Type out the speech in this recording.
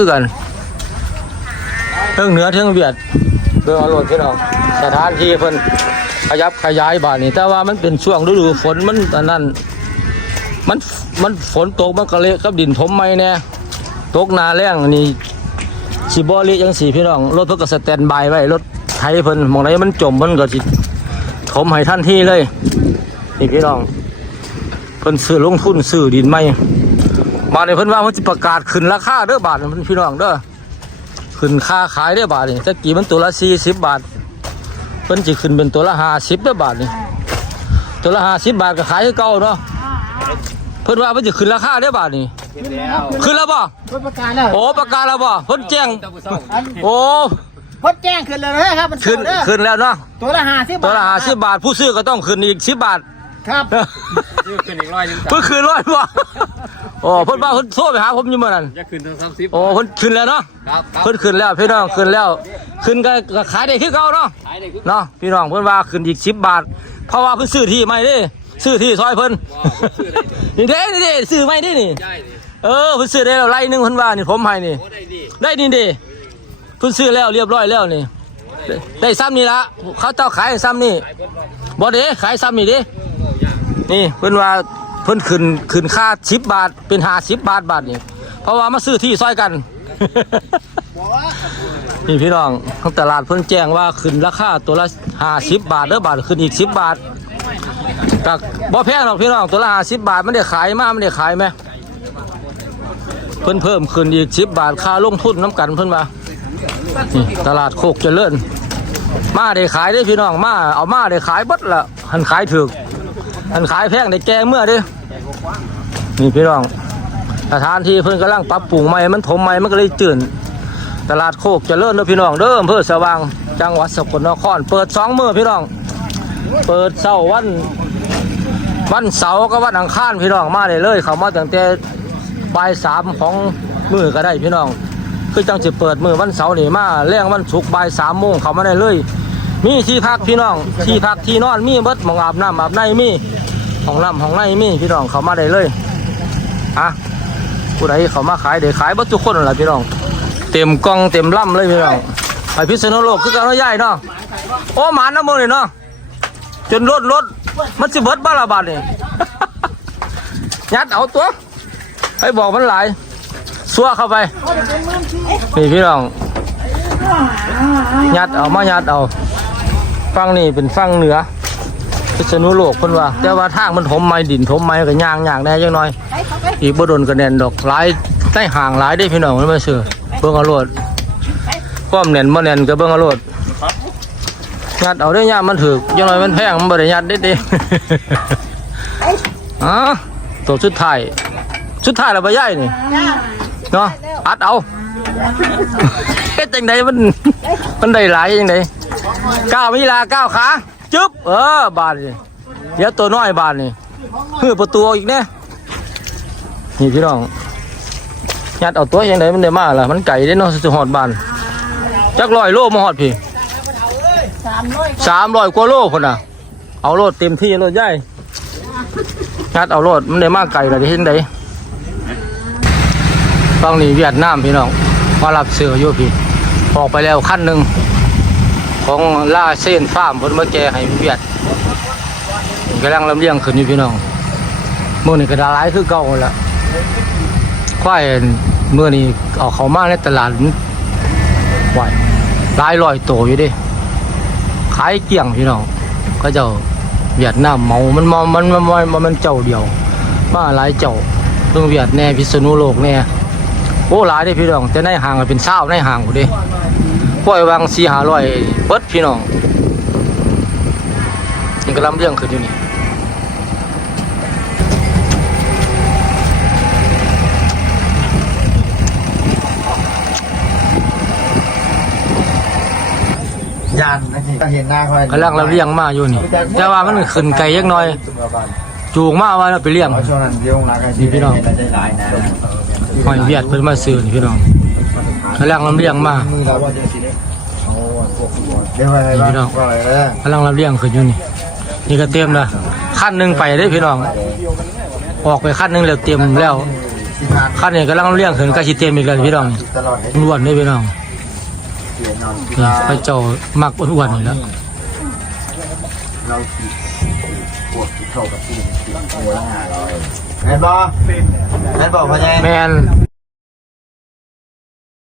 คือกันเทิงเหนือเทิงเวียดเบิ่งเอาโลดพี่น้องสถานที่เพิ่นขยับขยายบ้านนี่แต่ว่ามันเป็นช่วงฤดูฝนมันตอนนั้น มันมันฝนตกมันก็เละกับดินถมใหม่แน่ตกนาแรงนี่สิบ่เละจังสี่พี่น้องรถเพิ่นก็สแตนบายไว้รถไถเพิ่นมองไหนมันจมเพิ่นก็สิถมให้ทันที่เลยนี่พี่น้องเพิ่นซื้อลงทุนซื้อดินใหม่ บาทนี่เพิ่นว่าเพิ่นสิประกาศขึ้นราคาเด้อบาทนี่เพิ่นพี่น้องเด้อขึ้นค่าขายเด้อบาทนี่ตะกี้มันตัวละ40บาท เพิ่นสิขึ้นเป็นตัวละ50เด้อบาทนี่ตัวละ50บาทก็ขายคือเก่าเนาะเพิ่นว่าเพิ่นสิขึ้นราคาเด้อบาทนี่ขึ้นแล้วบ่รถประกาศแล้วโอ้ประกาศแล้วบ่เพิ่นแจ้งโอ้พดแจ้งขึ้นเลยนะครับมันขึ้นเด้อขึ้นแล้วเนาะตัวละห้าสิบบาทตัวละ50บาทผู้ซื้อก็ต้องขึ้นอีก10บาทครับยืดขึ้นอีกร้อยหนึงเพิ่นขึ้นร้อยบ่ โอ้เพิ่นว่าเพิ่นโทรไปหาผมอยู่เมื่อนั้นจะขึ้นถึงสามสิบโอ้เพิ่นขึ้นแล้วเนาะครับครับเพิ่นขึ้นแล้วพี่น้องขึ้นแล้ว ขึ้นก็ก็ขายได้คือเก่าเนาะขายได้คือเนาะพี่น้องเพิ่นว่าขึ้นอีก10บาท เพราะว่าเพิ่นซื้อที่ใหม่เด้ซื้อที่ซอยเพิ่นนี่เด้นี่เด้ซื้อใหม่นี่นี่ได้ดิเออเพิ่นซื้อได้แล้วไร่หนึงเพิ่นว่านี่ผมให้นี่โอ้ได้ดิได้นี่เด้เพิ่นซื้อแล้วเรียบร้อยแล้วนี่ได้ได้ซ้ำนี่ละเขาเจ้าขายซ้ำนี่บ่เด้ขายซ้ำนี่เด้นี่เพิ่นว่าเพิ่นขึ้นขึ้นค่า10บาทเป็น50บาทบาทนี่เพราะว่ามาซื้อที่ซอยกัน นี่พี่น้องทางตลาดเพิ่นแจ้งว่าขึ้นราคาตัวละ50บาทเด้อบาทขึ้นอีก10บาทก็บ่แพงหรอกพี่น้องตัวละ50บาทมันได้ขายมามันได้ขายไหมเพิ่นเพิ่มขึ้นอีก10บาทค่าลงทุนน้ำกันเพิ่นว่าตลาดโคกเจริญมาได้ขายได้พี่น้องมาเอามาได้ขายบดละหันขายถูกหันขายแพงได้แกงเมื่อเด้ นี่พี่น้องสถานที่เพิ่นกำลังปรับปรุงใหม่มันถมใหม่มันก็เลยจืดตลาดโคกจเจริญเด้อพี่น้องเด้ออำเภอสว่าง จังหวัดสกลนคร เปิดสองมื้อพี่น้อง เปิดเสาร์วัน วันเสาร์กับวันอังคารพี่น้องมาได้เลย เขามาตั้งแต่บ่ายสามของมื้อก็ได้พี่น้อง คือจังสิเปิดมื้อวันเสาร์นี่มาแรงวันศุกร์บ่ายสามโมงเขามาได้เลย มีที่พักพี่น้อง ที่พักที่นอนมีเบิดหมองอาบน้ำอาบในมี ห้องน้ำห้องในมีพี่น้องเขามาได้เลยอะผู้ใดเขามาขายเดี๋ยวขายบิดทุกคนละพี่น้อง เต็มกล่องเต็มล่ำเลยพี่น้องไปพิษณุโลกคือกันเนาใหญ่เนาะโอ้หมาน้ำมันเลยเนาะจนรถรถมันสิเบิดบ้าละบาทนี่ยัดเอาตัวให้บอกมันหลายซัวเข้าไปนี่พี่น้องยัดเอามายัดเอาฟังนี่เป็นฟังเหนือ พิษณุโลกเพิ่นว่า แต่ว่าทางมันถมไม้ดินถมไม้ก็ย่างย่างแน่จังหน่อย อีกบ่โดนกระเด็นดอกหลายใต้ห่างหลายได้พี่น้องมันมาซื้อเบิ่งเอาโลดความแน่นบ่แน่นก็เบิ่งเอาโลดยัดเอาได้ยามมันถึกจังหน่อยมันแพงมันบ่ได้ยัดได้ติอ๋อตัวสุดท้ายสุดท้ายแล้วบ่ใหญ่นี่เนาะอัดเอาเฮ็ดจังไดมันมันได้หลายจังไดก้าวมีลาก้าวขา จึ๊บเออบาดนี่เดี๋ยวตัวน้อยบาดนี่ฮือประตูอีกแน่นี่พี่น้องยัดเอาตัวยังไงมันได้มาล่ะมันไก่ได้เนาะสิหอดบานจักร้อยโลมาหอดพี่สามร้อยกว่าโลคนน่ะ เอาโลดเต็มที่โลดใหญ่ยัดเอาโลดมันได้มากไก่ละที่ไหนฟังนี่เวียดนามพี่น้องมารับเสืออยู่พี่ ออกไปแล้วขั้นหนึ่ง ของล่าเส้นฟ้ามเพิ่นมาแจให้เวียดกำลังลำเลียงขึ้นอยู่พี่น้องเมื่อนี้ก็ดาร้ายคือเก่าแล้วควายเมื่อนี้เอาเขามาในตลาดไหวหลายร้อยโตอยู่ดิขายเกลี้ยงพี่น้องก็เจ้าเวียดนามเมา มันมอมันมันมันมันมันเจ้าเดียว มาหลายเจ้าเรื่องเวียดแน่พิษณุโลกแน่โอ้หลายด้พี่น้องแต่ในห่างก็เป็นเศร้าในห่างกูด้ ปล่อยวางสี่หาร้อยเบิดพี่น้องยังกำลังเรื่องขึ้นอยู่นี่ยานนะทีก็เห็นหน้าค่อยกำลังเราเลี้ยงมาอยู่นี่ แต่ว่ามันขึ้นไกลยักหน่อย จูงมาว่าเราไปเลี้ยงช่วงนั้นเลี้ยงรักกันนี่พี่น้องได้หลายนะหอยเวียดเพิ่นมาซื้อนี่พี่น้อง กำลังเราเลี้ยงมามือเราว่าจะสิได้เอาพวกเดี๋ยวอะไรบ้างก็อะไรเออกำลังเราเลี้ยงขึ้นอยู่นี่ นี่ก็เต็มละขั้นหนึ่งไปได้พี่น้อง ออกไปขั้นหนึ่งแล้วเต็มแล้วสิบห้าคันนี้กำลังเลี้ยงขึ้นกระชิเต็มอีกแล้วพี่น้องนี่ตลอดเลยอ้วนเลยพี่น้องเสียนอนกีนี่ฬาพระเจ้ามักอ้วนๆนี่แหล้วเราขี่ปวดที่เข้ากับที่ติดหัวละห้าร้อยแม่นบอแม่นบอกพ่อใหญ่แมน